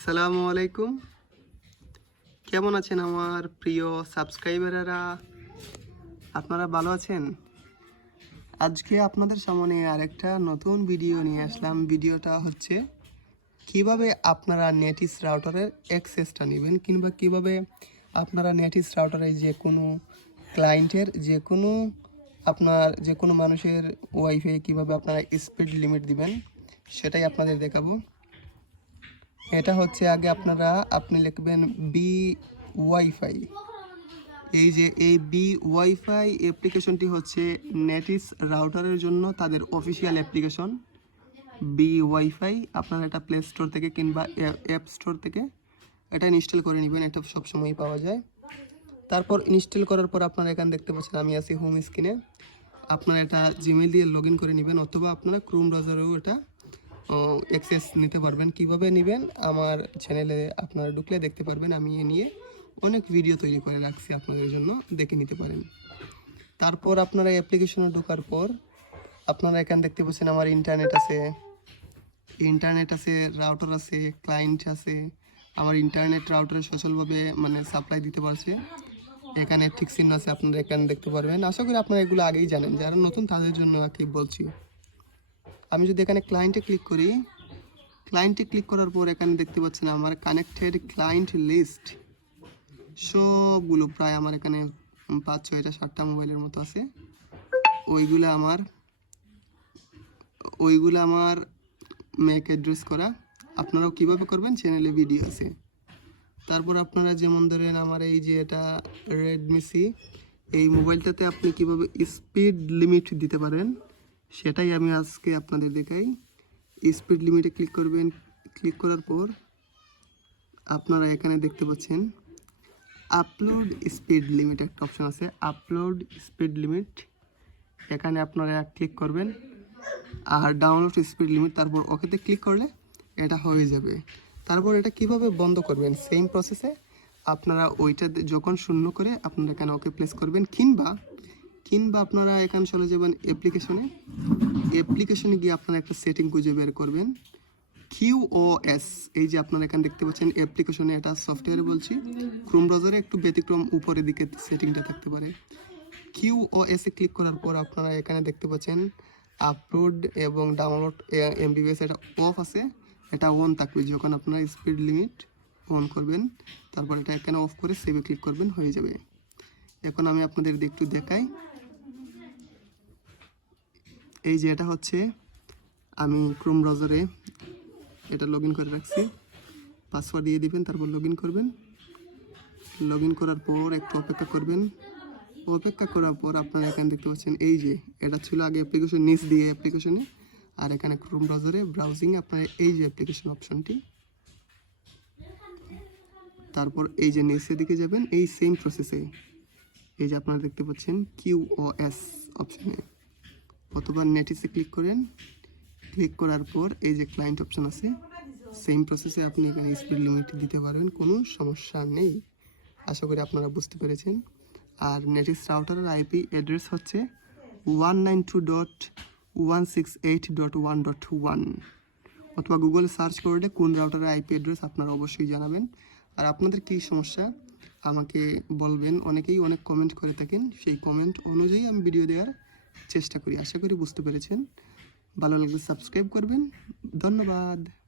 আসসালামু আলাইকুম। কেমন আছেন আমার প্রিয় সাবস্ক্রাইবাররা? আপনারা ভালো আছেন? আজকে আপনাদের সামনে আরেকটা নতুন ভিডিও নিয়ে আসলাম। ভিডিওটা হচ্ছে, কীভাবে আপনারা নেটিস রাউটারের অ্যাক্সেসটা নেবেন কিংবা কীভাবে আপনারা নেটিস রাউটারে যে কোনো ক্লায়েন্টের যে কোনো আপনার যে কোনো মানুষের ওয়াইফাই কীভাবে আপনারা স্পিড লিমিট দিবেন, সেটাই আপনাদের দেখাবো। এটা হচ্ছে আগে আপনারা, আপনি লিখবেন বি ওয়াইফাই এই যে এই বি ওয়াইফাই অ্যাপ্লিকেশনটি হচ্ছে নেটিস রাউটারের জন্য তাদের অফিসিয়াল অ্যাপ্লিকেশন বি ওয়াইফাই আপনারা এটা প্লে স্টোর থেকে কিংবা অ্যাপ স্টোর থেকে এটা ইনস্টল করে নেবেন, এটা সবসময়ই পাওয়া যায়। তারপর ইনস্টল করার পর আপনারা এখানে দেখতে পাচ্ছেন, আমি আছি হোম স্ক্রিনে আপনারা এটা জিমেল দিয়ে লগ করে নেবেন, অথবা আপনারা ক্রোম ব্রাউজারেও এটা অ্যাক্সেস নিতে পারবেন, কীভাবে নেবেন আমার চ্যানেলে আপনারা ঢুকলে দেখতে পারবেন, আমি এ নিয়ে অনেক ভিডিও তৈরি করে রাখছি আপনাদের জন্য, দেখে নিতে পারেন। তারপর আপনারা অ্যাপ্লিকেশনে ঢোকার পর আপনারা এখানে দেখতে পাচ্ছেন আমার ইন্টারনেট আছে ইন্টারনেট আছে রাউটার আছে ক্লায়েন্ট আছে, আমার ইন্টারনেট রাউটারে সচলভাবে মানে সাপ্লাই দিতে পারছে। এখানে ঠিক চিহ্ন আছে, আপনারা এখানে দেখতে পারবেন। আশা করি আপনারা এগুলো আগেই জানেন, যারা নতুন তাদের জন্য আর কি বলছি। আমি যদি এখানে ক্লায়েন্টে ক্লিক করি ক্লায়েন্টে ক্লিক করার পর এখানে দেখতে পাচ্ছেন আমার কানেক্টেড ক্লায়েন্ট লিস্ট সবগুলো প্রায় আমার এখানে পাঁচ ছয়টা সাতটা মোবাইলের মতো আছে। ওইগুলো আমার ওইগুলো আমার ম্যাক অ্যাড্রেস করা। আপনারাও কীভাবে করবেন? চ্যানেলে ভিডিও আছে। তারপর আপনারা যেমন ধরেন আমার এই যে এটা রেডমি সি এই মোবাইলটাতে আপনি কীভাবে স্পিড লিমিট দিতে পারেন? সেটাই আমি আজকে আপনাদের দেখাই। স্পিড লিমিটে ক্লিক করবেন ক্লিক করার পর আপনারা এখানে দেখতে পাচ্ছেন আপলোড স্পিড লিমিট একটা অপশন আছে। আপলোড স্পিড লিমিট এখানে আপনারা ক্লিক করবেন আর ডাউনলোড স্পিড লিমিট তারপর ওকেতে ক্লিক করলে এটা হয়ে যাবে। তারপর এটা কীভাবে বন্ধ করবেন? সেম প্রসেসে আপনারা ওইটা যখন শূন্য করে আপনারা এখানে ওকে প্লেস করবেন, কিংবা কিংবা আপনারা এখানে চলে যাবেন অ্যাপ্লিকেশনে অ্যাপ্লিকেশনে গিয়ে আপনারা একটা সেটিং খুঁজে বের করবেন। কিউ ও এস এই যে আপনারা এখানে দেখতে পাচ্ছেন অ্যাপ্লিকেশনে এটা সফটওয়্যারে বলছি। ক্রোম ব্রাউজারে একটু ব্যতিক্রম উপরের দিকে সেটিংটা থাকতে পারে। কিউ ও এস এ ক্লিক করার পর আপনারা এখানে দেখতে পাচ্ছেন আপলোড এবং ডাউনলোড এমবিবিএস এটা অফ আছে। এটা অন থাকবে যখন আপনারা স্পিড লিমিট অন করবেন। তারপর এটা এখানে অফ করে সেভে ক্লিক করবেন, হয়ে যাবে। এখন আমি আপনাদের একটু দেখাই। এই যে এটা হচ্ছে, আমি ক্রোম ব্রাউজারে এটা লগ করে রাখছি। পাসওয়ার্ড দিয়ে দিবেন, তারপর লগ করবেন। লগ করার পর একটু অপেক্ষা করবেন। অপেক্ষা করার পর আপনারা এখানে দেখতে পাচ্ছেন, এই যে এটা ছিল আগে অ্যাপ্লিকেশন নিচ দিয়ে অ্যাপ্লিকেশনে আর এখানে ক্রোম ব্রাউজারে ব্রাউজিং আপনার এই যে অ্যাপ্লিকেশন অপশনটি তারপর এই যে নিচের দিকে যাবেন, এই সেম প্রসেসে এই যে আপনারা দেখতে পাচ্ছেন কিউ ও এস অপশানে অথবা নেটিসে ক্লিক করেন। ক্লিক করার পর এই যে ক্লায়েন্ট অপশান আছে সেম প্রসেসে আপনি এখানে স্পিড লিমিট দিতে পারবেন কোনো সমস্যা নেই। আশা করি আপনারা বুঝতে পেরেছেন। আর নেটিস রাউটারের আইপি অ্যাড্রেস হচ্ছে one nine two dot one six eight dot one dot one অথবা গুগলে সার্চ করলে কোন রাউটারের আইপি অ্যাড্রেস আপনারা অবশ্যই জানাবেন। আর আপনাদের কী সমস্যা? আমাকে বলবেন, অনেকেই অনেক কমেন্ট করে থাকেন। সেই কমেন্ট অনুযায়ী আমি ভিডিও দেওয়ার চেষ্টা করি। আশা করি বুঝতে পেরেছেন। ভালো লাগলে সাবস্ক্রাইব করবেন। ধন্যবাদ।